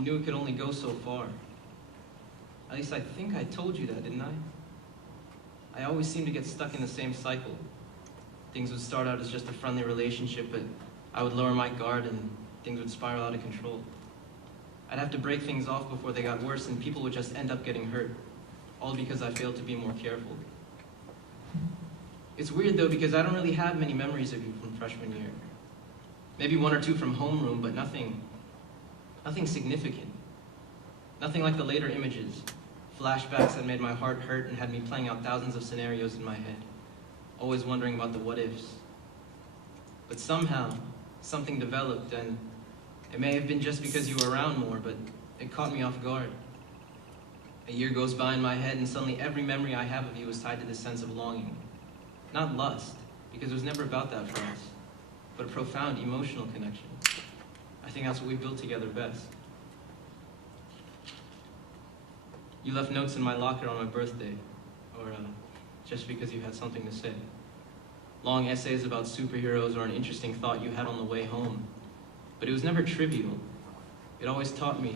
You knew it could only go so far. At least I think I told you that, didn't I? I always seem to get stuck in the same cycle. Things would start out as just a friendly relationship, but I would lower my guard and things would spiral out of control. I'd have to break things off before they got worse, and people would just end up getting hurt, all because I failed to be more careful. It's weird though, because I don't really have many memories of you from freshman year. Maybe one or two from homeroom, but nothing significant. Nothing like the later images, flashbacks that made my heart hurt and had me playing out thousands of scenarios in my head, always wondering about the what-ifs. But somehow, something developed, and it may have been just because you were around more, but it caught me off guard. A year goes by in my head, and suddenly every memory I have of you is tied to this sense of longing. Not lust, because it was never about that for us, but a profound emotional connection. I think that's what we built together best. You left notes in my locker on my birthday, or just because you had something to say. Long essays about superheroes or an interesting thought you had on the way home. But it was never trivial. It always taught me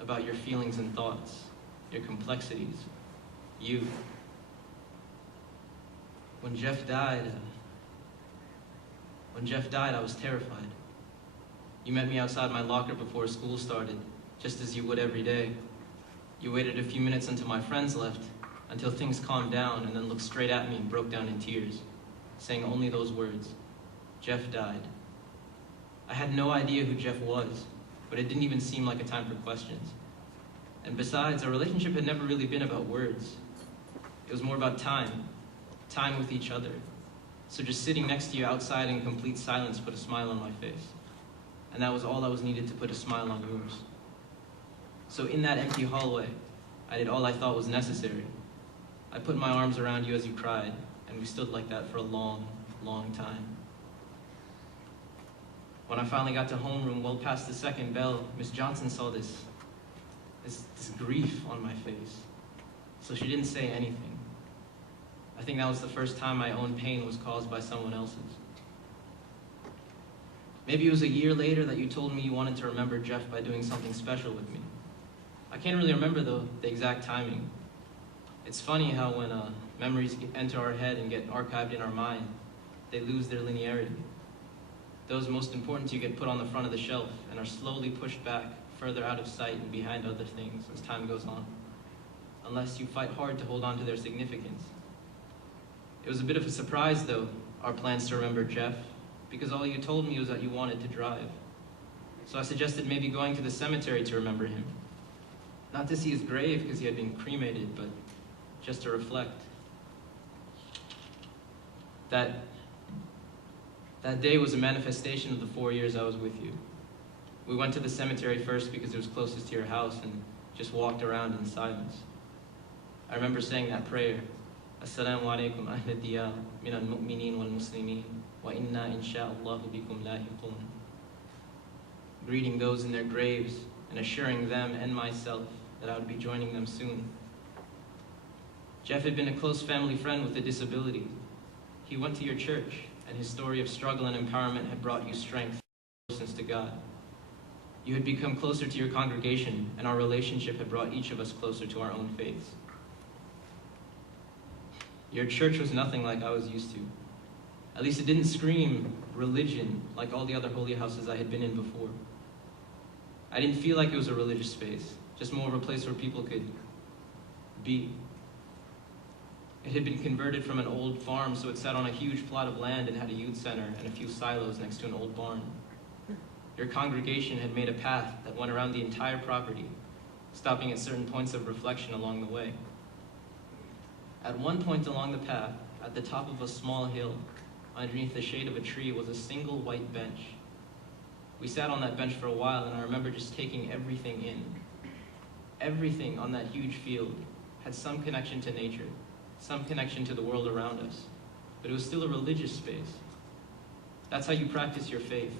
about your feelings and thoughts, your complexities, you. When Jeff died, I was terrified. You met me outside my locker before school started, just as you would every day. You waited a few minutes until my friends left, until things calmed down, and then looked straight at me and broke down in tears, saying only those words, Jeff died. I had no idea who Jeff was, but it didn't even seem like a time for questions. And besides, our relationship had never really been about words. It was more about time with each other. So just sitting next to you outside in complete silence put a smile on my face. And that was all that was needed to put a smile on yours. So in that empty hallway, I did all I thought was necessary. I put my arms around you as you cried, and we stood like that for a long, long time. When I finally got to homeroom, well past the second bell, Miss Johnson saw this grief on my face. So she didn't say anything. I think that was the first time my own pain was caused by someone else's. Maybe it was a year later that you told me you wanted to remember Jeff by doing something special with me. I can't really remember, though, the exact timing. It's funny how when memories enter our head and get archived in our mind, they lose their linearity. Those most important to you get put on the front of the shelf and are slowly pushed back, further out of sight and behind other things as time goes on, unless you fight hard to hold on to their significance. It was a bit of a surprise, though, our plans to remember Jeff, because all you told me was that you wanted to drive. So I suggested maybe going to the cemetery to remember him. Not to see his grave because he had been cremated, but just to reflect. That day was a manifestation of the 4 years I was with you. We went to the cemetery first because it was closest to your house and just walked around in silence. I remember saying that prayer, Assalamu alaikum ahla diyar min al-mu'minin wal-muslimin wa inna insha'Allahu bikum lahiqun. Greeting those in their graves and assuring them and myself that I would be joining them soon. Jeff had been a close family friend with a disability. He went to your church, and his story of struggle and empowerment had brought you strength and closeness to God. You had become closer to your congregation, and our relationship had brought each of us closer to our own faiths. Your church was nothing like I was used to. At least it didn't scream religion like all the other holy houses I had been in before. I didn't feel like it was a religious space, just more of a place where people could be. It had been converted from an old farm, so it sat on a huge plot of land and had a youth center and a few silos next to an old barn. Your congregation had made a path that went around the entire property, stopping at certain points of reflection along the way. At one point along the path, at the top of a small hill, underneath the shade of a tree, was a single white bench. We sat on that bench for a while, and I remember just taking everything in. Everything on that huge field had some connection to nature, some connection to the world around us, but it was still a religious space. That's how you practice your faith,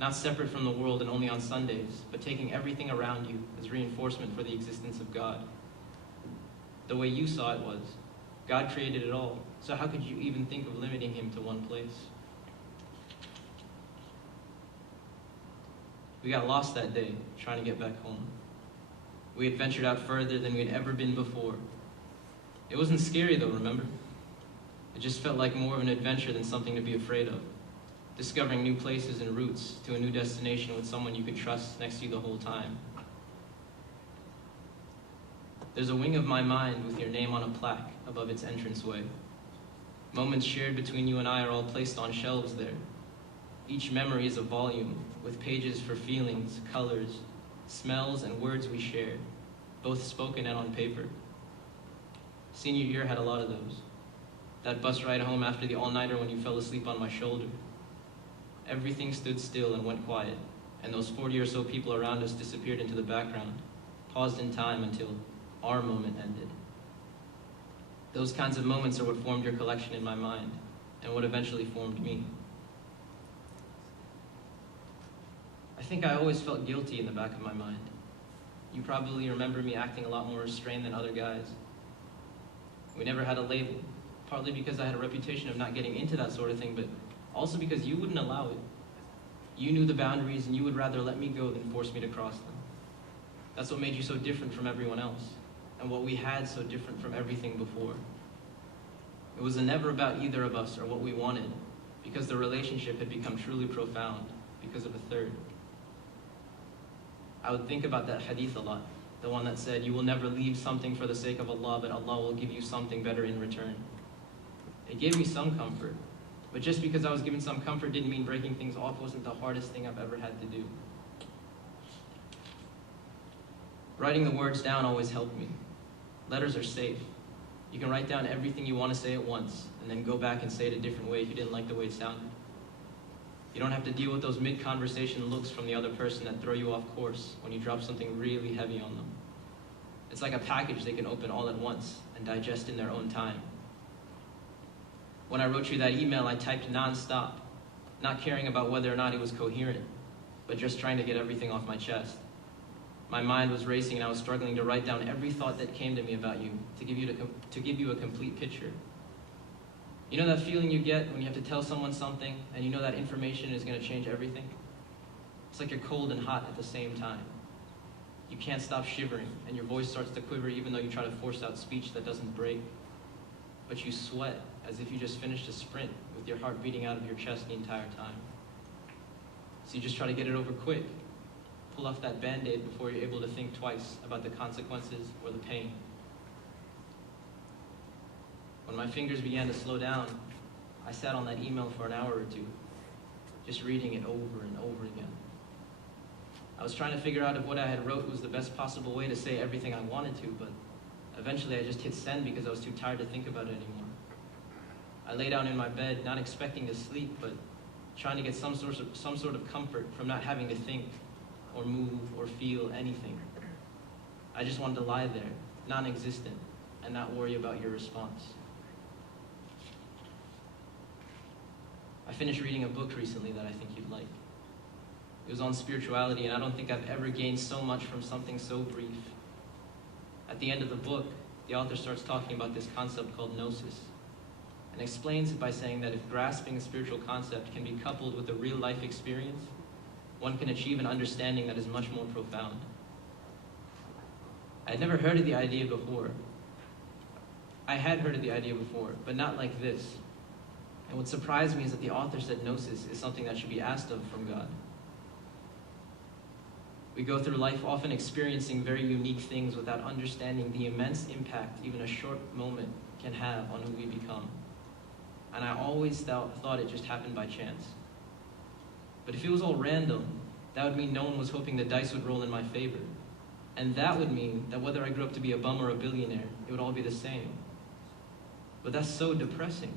not separate from the world and only on Sundays, but taking everything around you as reinforcement for the existence of God. The way you saw it was, God created it all, so how could you even think of limiting him to one place? We got lost that day, trying to get back home. We had ventured out further than we had ever been before. It wasn't scary though, remember? It just felt like more of an adventure than something to be afraid of. Discovering new places and routes to a new destination with someone you could trust next to you the whole time. There's a wing of my mind with your name on a plaque above its entranceway. Moments shared between you and I are all placed on shelves there. Each memory is a volume with pages for feelings, colors, smells, and words we shared, both spoken and on paper. Senior year had a lot of those. That bus ride home after the all-nighter when you fell asleep on my shoulder. Everything stood still and went quiet, and those 40 or so people around us disappeared into the background, paused in time until our moment ended. Those kinds of moments are what formed your collection in my mind, and what eventually formed me. I think I always felt guilty in the back of my mind. You probably remember me acting a lot more restrained than other guys. We never had a label, partly because I had a reputation of not getting into that sort of thing, but also because you wouldn't allow it. You knew the boundaries and you would rather let me go than force me to cross them. That's what made you so different from everyone else, and what we had so different from everything before. It was never about either of us or what we wanted, because the relationship had become truly profound because of a third. I would think about that hadith a lot, the one that said, you will never leave something for the sake of Allah, but Allah will give you something better in return. It gave me some comfort, but just because I was given some comfort didn't mean breaking things off wasn't the hardest thing I've ever had to do. Writing the words down always helped me. Letters are safe. You can write down everything you want to say at once, and then go back and say it a different way if you didn't like the way it sounded. You don't have to deal with those mid-conversation looks from the other person that throw you off course when you drop something really heavy on them. It's like a package they can open all at once and digest in their own time. When I wrote you that email, I typed non-stop, not caring about whether or not it was coherent, but just trying to get everything off my chest. My mind was racing and I was struggling to write down every thought that came to me about you, to give you a complete picture. You know that feeling you get when you have to tell someone something and you know that information is going to change everything? It's like you're cold and hot at the same time. You can't stop shivering and your voice starts to quiver even though you try to force out speech that doesn't break. But you sweat as if you just finished a sprint with your heart beating out of your chest the entire time. So you just try to get it over quick. Pull off that Band-Aid before you're able to think twice about the consequences or the pain. When my fingers began to slow down, I sat on that email for an hour or two, just reading it over and over again. I was trying to figure out if what I had wrote was the best possible way to say everything I wanted to, but eventually I just hit send because I was too tired to think about it anymore. I lay down in my bed, not expecting to sleep, but trying to get some sort of comfort from not having to think or move or feel anything. I just wanted to lie there, non-existent, and not worry about your response. I finished reading a book recently that I think you'd like. It was on spirituality, and I don't think I've ever gained so much from something so brief. At the end of the book, the author starts talking about this concept called Gnosis, and explains it by saying that if grasping a spiritual concept can be coupled with a real-life experience, one can achieve an understanding that is much more profound. I had never heard of the idea before. I had heard of the idea before, but not like this. And what surprised me is that the author said Gnosis is something that should be asked of from God. We go through life often experiencing very unique things without understanding the immense impact even a short moment can have on who we become. And I always thought it just happened by chance. But if it was all random, that would mean no one was hoping the dice would roll in my favor. And that would mean that whether I grew up to be a bum or a billionaire, it would all be the same. But that's so depressing.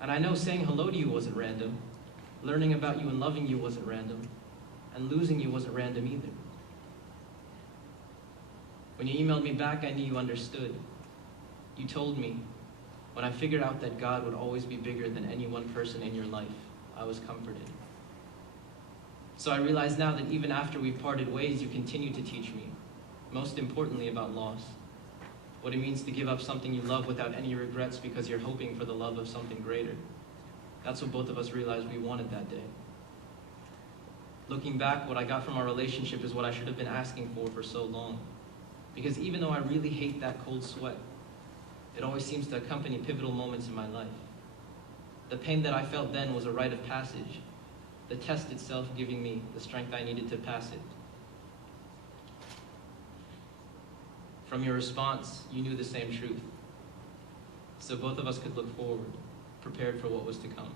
And I know saying hello to you wasn't random, learning about you and loving you wasn't random, and losing you wasn't random either. When you emailed me back, I knew you understood. You told me, when I figured out that God would always be bigger than any one person in your life, I was comforted. So I realize now that even after we parted ways, you continue to teach me, most importantly about loss. What it means to give up something you love without any regrets because you're hoping for the love of something greater. That's what both of us realized we wanted that day. Looking back, what I got from our relationship is what I should have been asking for so long. Because even though I really hate that cold sweat, it always seems to accompany pivotal moments in my life. The pain that I felt then was a rite of passage, the test itself giving me the strength I needed to pass it. From your response, you knew the same truth. So both of us could look forward, prepared for what was to come.